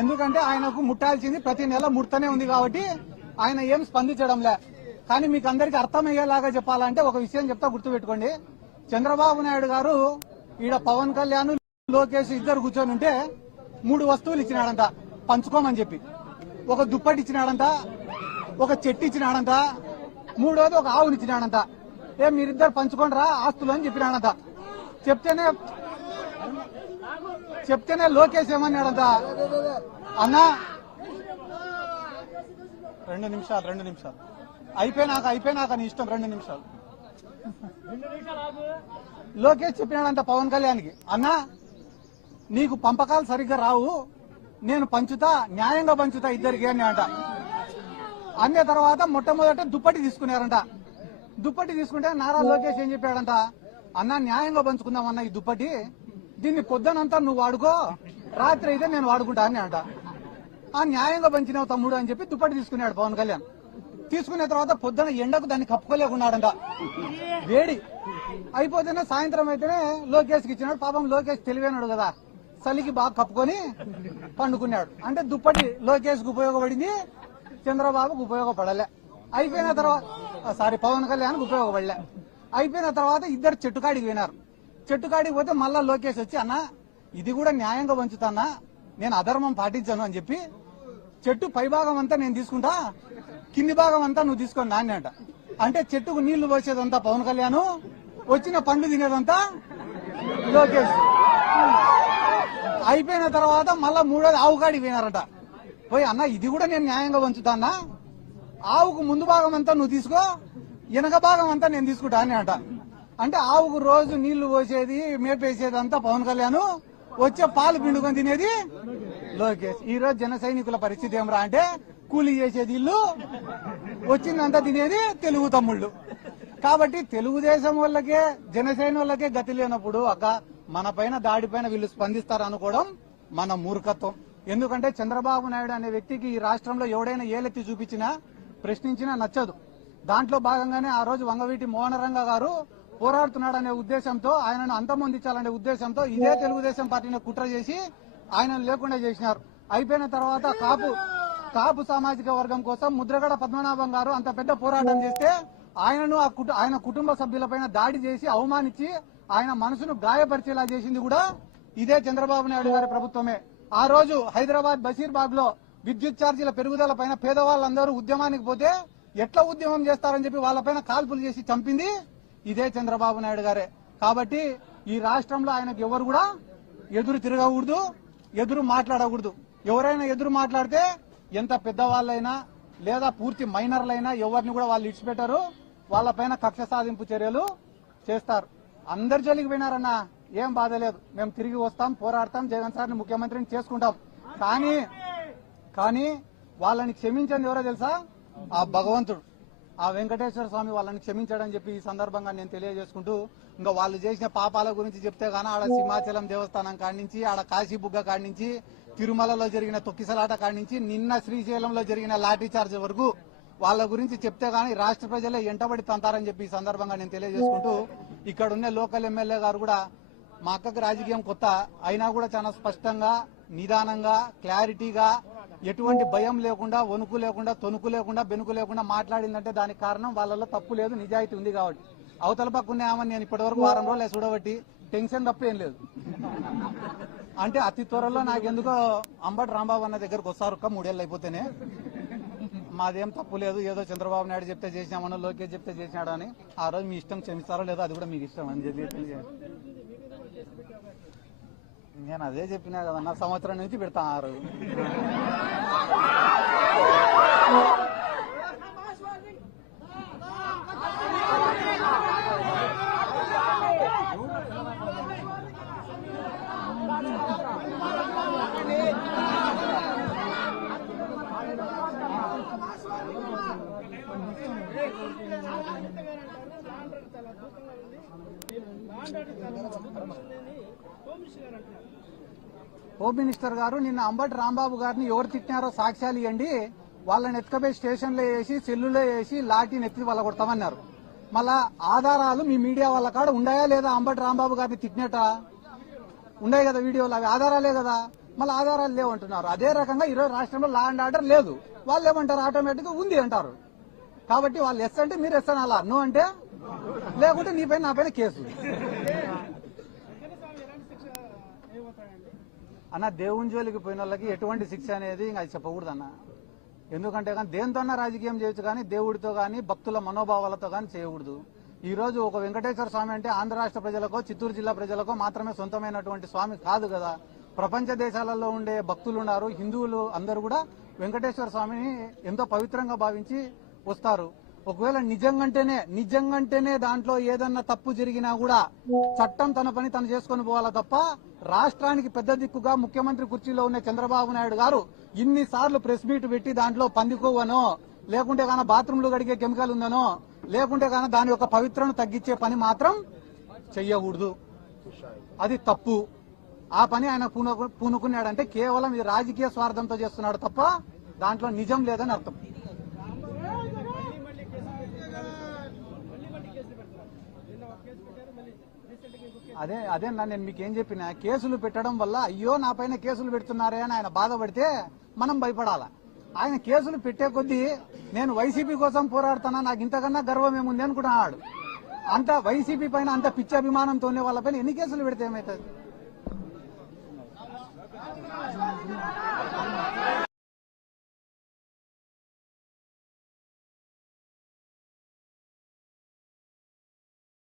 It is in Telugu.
ఎందుకంటే ఆయనకు ముట్టాల్సింది ప్రతి నెల ముడతనే ఉంది కాబట్టి ఆయన ఏం స్పందించడంలే. కానీ మీకు అందరికి అర్థమయ్యేలాగా చెప్పాలంటే ఒక విషయం చెప్తా గుర్తుపెట్టుకోండి. చంద్రబాబు నాయుడు గారు ఈడ పవన్ కళ్యాణ్ లోకేష్ ఇద్దరు కూర్చొని ఉంటే మూడు వస్తువులు ఇచ్చినాడంట పంచుకోమని చెప్పి. ఒక దుప్పటి ఇచ్చినాడంట ఒక చెట్టు ఇచ్చినాడంట మూడోది ఒక ఆవునిచ్చినాడంట ఏ మీరిద్దరు పంచుకోండి రా ఆస్తులు అని చెప్పినాడంట. చెప్తేనే చెప్తేనే లోకేష్ ఏమన్నాడంట? అన్నా రెండు నిమిషాలు రెండు నిమిషాలు. అయిపోయినాక అయిపోయినాక నీ ఇష్టం రెండు నిమిషాలు. లోకేష్ చెప్పినాడంట పవన్ కళ్యాణ్కి. అన్నా నీకు పంపకాలు సరిగ్గా రావు. నేను పంచుతా న్యాయంగా పంచుతా ఇద్దరికి అని అంట. అన్న తర్వాత మొట్టమొదట దుప్పటి తీసుకున్నారంట. దుప్పటి తీసుకుంటే నారా లోకేష్ ఏం చెప్పాడంట? అన్న న్యాయంగా పంచుకుందాం అన్న ఈ దుప్పటి. దీన్ని పొద్దునంతా నువ్వు వాడుకో. రాత్రి అయితే నేను వాడుకుంటా అని అంట. ఆ న్యాయంగా పంచినావు తమ్ముడు అని చెప్పి దుప్పటి తీసుకున్నాడు పవన్ కళ్యాణ్. తీసుకున్న తర్వాత పొద్దున ఎండకు దాన్ని కప్పుకోలేకున్నాడంట. వేడి. అయిపోతేనే సాయంత్రం అయితేనే లోకేష్కి ఇచ్చినాడు. పాపం లోకేష్ తెలివైనాడు కదా. చలికి బాగా కప్పుకొని పండుకున్నాడు. అంటే దుప్పటి లోకేష్కి ఉపయోగపడింది చంద్రబాబుకు ఉపయోగపడలే. అయిపోయిన తర్వాత సారీ పవన్ కళ్యాణ్కి ఉపయోగపడలే. అయిపోయిన తర్వాత ఇద్దరు చెట్టుకాడికి పోయినారు. చెట్టు కాడికి పోతే మళ్ళా లోకేష్ వచ్చి అన్న ఇది కూడా న్యాయంగా పంచుతానా? నేను అధర్మం పాటించాను అని చెప్పి చెట్టు పై భాగం అంతా నేను తీసుకుంటా కింది భాగం అంతా నువ్వు తీసుకొని నాన్న అంట అంటే చెట్టుకు నీళ్ళు పోసేదంతా పవన్ కళ్యాణ్ వచ్చిన పండ్లు తినేదంతా లోకేష్. అయిపోయిన తర్వాత మళ్ళా మూడోది ఆవు కాడికి పోయినారట. పోయి అన్న ఇది కూడా నేను న్యాయంగా పంచుతానా? ఆవుకు ముందు భాగం అంతా నువ్వు తీసుకో వెనక భాగం అంతా నేను తీసుకుంటా అని అంట అంటే ఆవుకు రోజు నీళ్ళు పోసేది మేపేసేది అంతా పవన్ కళ్యాణ్. వచ్చే పాలు పిండుకొని తినేది లోకేష్. ఈ రోజు జన సైనికుల పరిస్థితి ఏమరా అంటే కూలీ చేసేది ఇల్లు వచ్చిందంతా తినేది తెలుగు తమ్ముళ్ళు. కాబట్టి తెలుగుదేశం వాళ్ళకే జనసేన వాళ్ళకే గతి లేనప్పుడు అక్క మన పైన దాడి పైన వీళ్ళు స్పందిస్తారు అనుకోవడం మన మూర్ఖత్వం. ఎందుకంటే చంద్రబాబు నాయుడు అనే వ్యక్తికి ఈ రాష్ట్రంలో ఎవడైనా ఏలెత్తి చూపించినా ప్రశ్నించినా నచ్చదు. దాంట్లో భాగంగానే ఆ రోజు వంగవీటి మోహనరంగ గారు పోరాడుతున్నాడనే ఉద్దేశంతో ఆయనను అంతమొందించాలనే ఉద్దేశంతో ఇదే తెలుగుదేశం పార్టీని కుట్ర చేసి ఆయనను లేకుండా చేసినారు. అయిపోయిన తర్వాత కాపు కాపు సామాజిక వర్గం కోసం ముద్రగడ పద్మనాభం గారు అంత పెద్ద పోరాటం చేస్తే ఆయనను ఆ ఆయన కుటుంబ సభ్యులపైన దాడి చేసి అవమానించి ఆయన మనసును గాయపరిచేలా చేసింది కూడా ఇదే చంద్రబాబు నాయుడు గారి ప్రభుత్వమే. ఆ రోజు హైదరాబాద్ బషీర్బాగ్లో విద్యుత్ ఛార్జీల పెరుగుదల పైన పేదవాళ్ళందరూ ఉద్యమానికి పోతే ఎట్లా ఉద్యమం చేస్తారని చెప్పి వాళ్ళపైన కాల్పులు చేసి చంపింది ఇదే చంద్రబాబు నాయుడు గారే. కాబట్టి ఈ రాష్ట్రంలో ఆయనకు ఎవరు కూడా ఎదురు తిరగకూడదు ఎదురు మాట్లాడకూడదు. ఎవరైనా ఎదురు మాట్లాడితే ఎంత పెద్దవాళ్ళైనా లేదా పూర్తి మైనర్లైనా ఎవరిని కూడా వాళ్ళు ఇడిచిపెట్టారు వాళ్ళపైన కక్ష సాధింపు చర్యలు చేస్తారు. అందరు జోలికి పోయినారన్న ఏం బాధ లేదు. మేము తిరిగి వస్తాం పోరాడతాం జగన్ సార్ని ముఖ్యమంత్రిని చేసుకుంటాం. కానీ కానీ వాళ్ళని క్షమించండి ఎవరో తెలుసా? ఆ భగవంతుడు. ఆ వెంకటేశ్వర స్వామి వాళ్ళని క్షమించాడని చెప్పి ఈ సందర్భంగా నేను తెలియజేసుకుంటూ ఇంకా వాళ్ళు చేసిన పాపాల గురించి చెప్తే గానీ ఆడ సింహాచలం దేవస్థానం కాడించి నుంచి ఆడ కాశీబుగ్గ కాడించి నుంచి తిరుమలలో జరిగిన తొక్కిసలాట కాడించి నుంచి నిన్న శ్రీశైలంలో జరిగిన లాఠీ చార్జ్ వరకు వాళ్ళ గురించి చెప్తే గానీ రాష్ట్ర ప్రజలే ఎంటబడి తంతారని చెప్పి ఈ సందర్భంగా నేను తెలియజేసుకుంటూ ఇక్కడ ఉన్న లోకల్ ఎమ్మెల్యే గారు కూడా మా అక్కకు రాజకీయం కొత్త అయినా కూడా చాలా స్పష్టంగా నిదానంగా క్లారిటీగా ఎటువంటి భయం లేకుండా వణుకు లేకుండా తొనుకు లేకుండా బెనుకు లేకుండా మాట్లాడిందంటే దానికి కారణం వాళ్ళలో తప్పు లేదు నిజాయితీ ఉంది కాబట్టి. అవతల పక్క ఆమెను నేను ఇప్పటివరకు వారం రోజులు చూడబట్టి టెన్షన్ తప్ప ఏం లేదు. అంటే అతి త్వరలో నాకెందుకో అంబటి రాంబాబు అన్న దగ్గరకు వస్తారు ఒక్క మూడేళ్ళు అయిపోతేనే. మాదేం తప్పు లేదు ఏదో చంద్రబాబు నాయుడు చెప్తే చేసినామని లోకేష్ చెప్తే చేసినాడు అని. ఆ రోజు మీ ఇష్టం క్షమిస్తారో లేదో అది కూడా మీకు ఇష్టం అని చెప్పి నేను అదే చెప్పినా కదా నా సంవత్సరం నుంచి పెడతా ఆరు. హోమ్ మినిస్టర్ గారు నిన్న అంబటి రాంబాబు గారిని ఎవరు తిట్టినారో సాక్ష్యాలు ఇవ్వండి. వాళ్ళని ఎత్తుకపోయి స్టేషన్లో వేసి సెల్లులో వేసి లాఠీని ఎత్తి వాళ్ళ కొడతామన్నారు. మళ్ళా ఆధారాలు మీ మీడియా వాళ్ళ కాడ ఉన్నాయా లేదా అంబటి రాంబాబు గారిని తిట్టినట ఉన్నాయి కదా వీడియోలు అవి ఆధారాలే కదా? మళ్ళీ ఆధారాలు లేవు అంటున్నారు. అదే రకంగా ఈరోజు రాష్ట్రంలో లా అండ్ ఆర్డర్ లేదు. వాళ్ళు ఏమంటారు? ఆటోమేటిక్గా ఉంది అంటారు. కాబట్టి వాళ్ళు ఎస్ అంటే మీరు ఎస్ అనాలా? నువ్వు అంటే? లేకుంటే నీ పైన నా పైన కేసు. అన్న దేవుని జోలికి పోయిన వాళ్ళకి ఎటువంటి శిక్ష అనేది ఇంకా అది చెప్పకూడదు అన్న ఎందుకంటే కానీ దేంతో రాజకీయం చేయొచ్చు కానీ దేవుడితో కానీ భక్తుల మనోభావాలతో కానీ చేయకూడదు. ఈ రోజు ఒక వెంకటేశ్వర స్వామి అంటే ఆంధ్ర రాష్ట్ర ప్రజలకో చిత్తూరు జిల్లా ప్రజలకో మాత్రమే సొంతమైనటువంటి స్వామి కాదు కదా. ప్రపంచ దేశాలలో ఉండే భక్తులు ఉన్నారు హిందువులు అందరూ కూడా వెంకటేశ్వర స్వామిని ఎంతో పవిత్రంగా భావించి వస్తారు. ఒకవేళ నిజంగంటేనే నిజంగంటేనే దాంట్లో ఏదన్నా తప్పు జరిగినా కూడా చట్టం తన పని తను చేసుకొని పోవాలా తప్ప రాష్ట్రానికి పెద్ద దిక్కుగా ముఖ్యమంత్రి కుర్చీలో ఉన్న చంద్రబాబు నాయుడు గారు ఇన్ని సార్లు ప్రెస్ మీట్ పెట్టి దాంట్లో పందికోవనో లేకుంటే కన బాత్రూమ్లో గడిగే కెమికల్ ఉందనో లేకుంటే కానీ దాని యొక్క పవిత్రను తగ్గించే పని మాత్రం చెయ్యకూడదు. అది తప్పు. ఆ పని ఆయన పూనుకు పూనుకున్నాడంటే కేవలం ఇది రాజకీయ స్వార్థంతో చేస్తున్నాడు తప్ప దాంట్లో నిజం లేదని అర్థం. అదే అదే నా నేను మీకు ఏం చెప్పిన కేసులు పెట్టడం వల్ల అయ్యో నా పైన కేసులు పెడుతున్నారే అని ఆయన బాధపడితే మనం భయపడాలా. ఆయన కేసులు పెట్టే కొద్దీ నేను వైసీపీ కోసం పోరాడుతానా నాకు ఇంతకన్నా గర్వం ఏముంది అనుకుంటున్నాడు. అంత వైసీపీ పైన అంత పిచ్చి అభిమానంతోనే వాళ్ళ పైన ఎన్ని కేసులు పెడితే ఏమవుతుంది